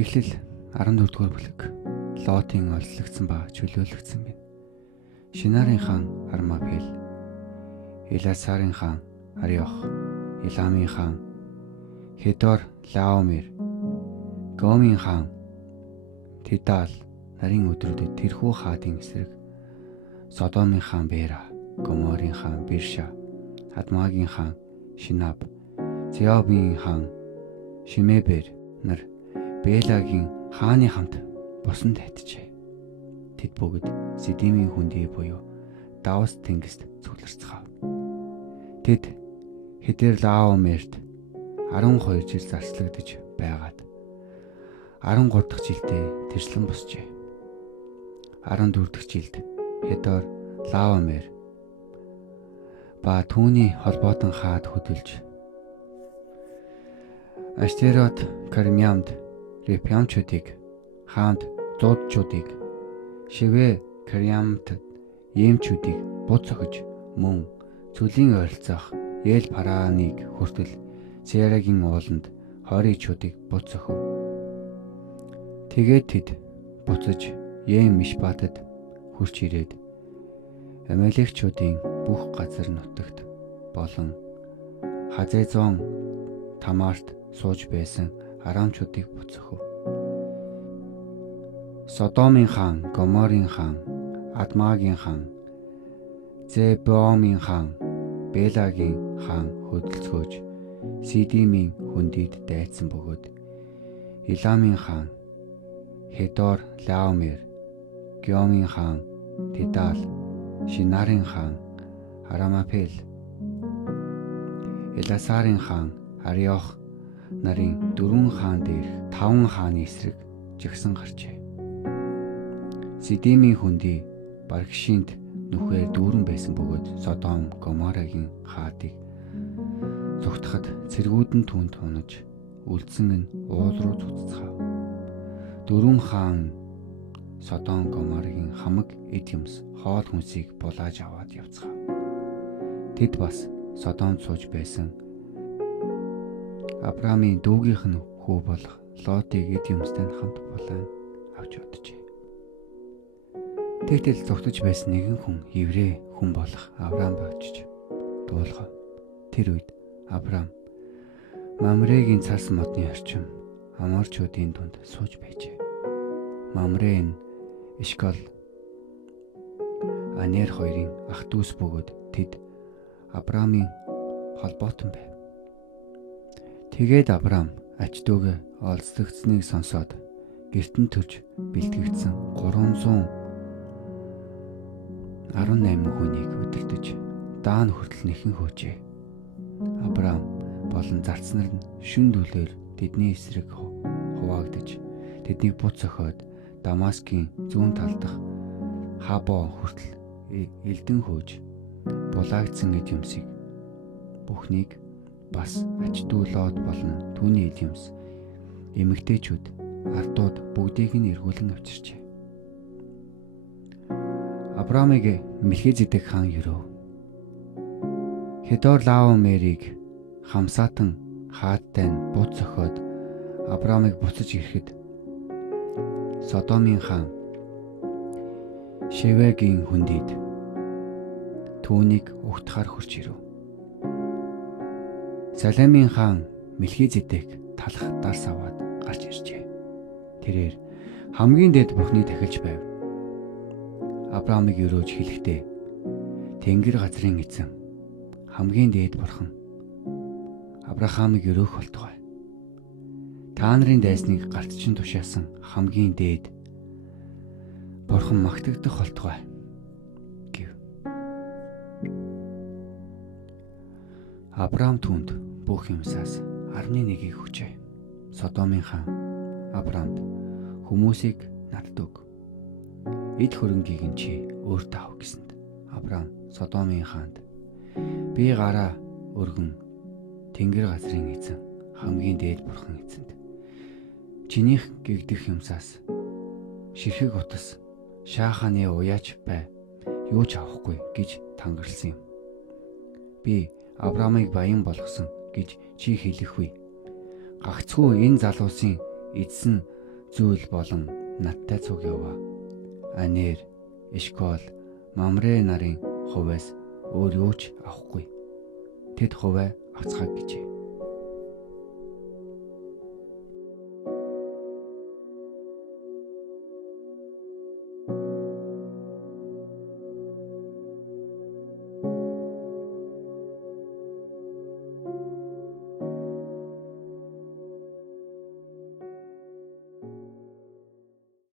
Эхлэл 14-р бүлэг. Лотын олзлогдсон ба чөлөөлөгдсөн байна. Шинарын хаан Армапел, Эласарын хаан Ариох, Иламын хаан Хедор Лаомер, Гомын хаан Тидал нарын өдрүүдэд тэрхүү хаадын эсрэг Содомын хаан Бера, Гоморын хаан Бирша, Адмагийн хаан Шинаб, Зеобын хаан Шимебер нар Белагийн хааны хамт босон тайтжээ. Тэд бүгд Сидимийн хүндий буюу Давс тэнгист цугларцгаав. Тэд Хедер Лаомерт 12 жил зарцлагдж байгаад 13 дахь жилдээ тэрслэн босжээ. 14 дахь жилд Хедор Лаомер ба түүний холбоотон хаад хөдөлж Аштерот Кармямд Репямчуудыг хаанд зуудчуудыг Шивэ Кармямд Емчүүдийг буц зохиж мөн цөлийн ойролцоох Ел Параныг хүртэл Зерагийн ууланд хоригчуудыг буц зохив. Тэгээд тэд буцаж Ем Мишбатад хурч ирээд Амалекчуудын бүх газар нутагт болон Хазезон Тамарт сууж байсан Арамчуудыг буц зохив. Содомын хаан, Гоморын хаан, Адмагийн хаан, Зебоомын хаан, Белагийн хаан хөдөлцгөөж Сидимийн хүндийд дайцсан бөгөөд Иламын хаан Хедор Лаомер, Гомын хаан Тидал, Шинарын хаан Арамапел, Эласарын хаан Ариох нарын 4 хаан дээрх 5 хааны эсрэг жигсэн гарчээ. Сидимийн хүндий Баргшинд нүхээр дүүрэн байсан бөгөөд Содом, Гоморагийн хаадыг зүгтахад цэргүүд нь түүнд унаж үлдсэн нь уул руу цуццгаав. 4 хаан Содом, Гоморагийн хамаг эд юмс хоол хүнсийг булааж аваад явцгаав. Тэд бас Содомд сууж байсан Авраамийн дүүгийнх нь хүү болох Лотыг эд юмстай хамт булаан авч оджээ. Тэгтэл зогтож байсан нэгэн хүн еврей хүн болох Авраам очиж дуулгав. Тэр үед Авраам Мамрегийн цас модны орчим Аморчуудын дунд сууж байжээ. Мамрэ нь Эшкол Анер хоёрын ах дүүс бөгөөд тэд Авраамын холбоотон байв. Тэгээд Авраам ач дүүгээ олзлогдсныг сонсоод гертэн төрж бэлтгэгдсэн 318 хүнийг өдөртөж даан хүртэл нэхэн хөөжээ. Авраам болон зарц нар нь шүн дүлээр тэдний эсрэг хуваагдж тэднийг буц зохиод Дамаскийн зүүн талдах Хабо хүртэл элдэн хөөж булаагдсан эд юмсыг бүхнийг бас ач дүү Лот болон түүний эд юмс эмэгтэйчүүд ардууд бүгдийг нь эргүүлэн авчирчээ. Авраамыг Мелхизедек хаан ерөв. Хедор Лаомерийг хамсаатан хаадтай нь буц зохиод Авраамыг буцаж ирэхэд Содомын хаан Шевегийн хүндийд түүнийг угтахаар хурж ирэв. Салемын хаан Мелхизедек талах дарс аваад гарч иржээ. Тэрээр хамгийн дэд бүхний тахилж байв. Авраамыг өрөөж хэлэхдээ Тэнгэр газрын эзэн хамгийн дээд бурхан Авраамыг өрөөх болтугай. Та нарын дайсныг гарт чин тушаасан хамгийн дээд бурхан магтагдах болтугай гэв. Авраам түүнд бүх юмсаас 11-ийг өгчээ. Содомын хаан Авраамд хүмүүсийг надад өг. Эд хөрөнгийг нь чи өөртөө ав гэсэнд Авраам Содомын хаанд би гараа өргөн Тэнгэр газрын эзэн хамгийн дээд бурхан эзэнд чинийх гэгдэх юмсаас ширхэг утас шааханы уяач бай юу ч авахгүй гэж тангарсан юм. Би Авраамыг баян болгосон гэж чи хэлэх үе. Гагцхүү энэ залуусын эзэн зүйл болон надтай цуг яваа. Анер, Эшкол, Мамрэ нарын хувьас өөр юу ч авахгүй. Тэд хувиа авцгааг гэжээ.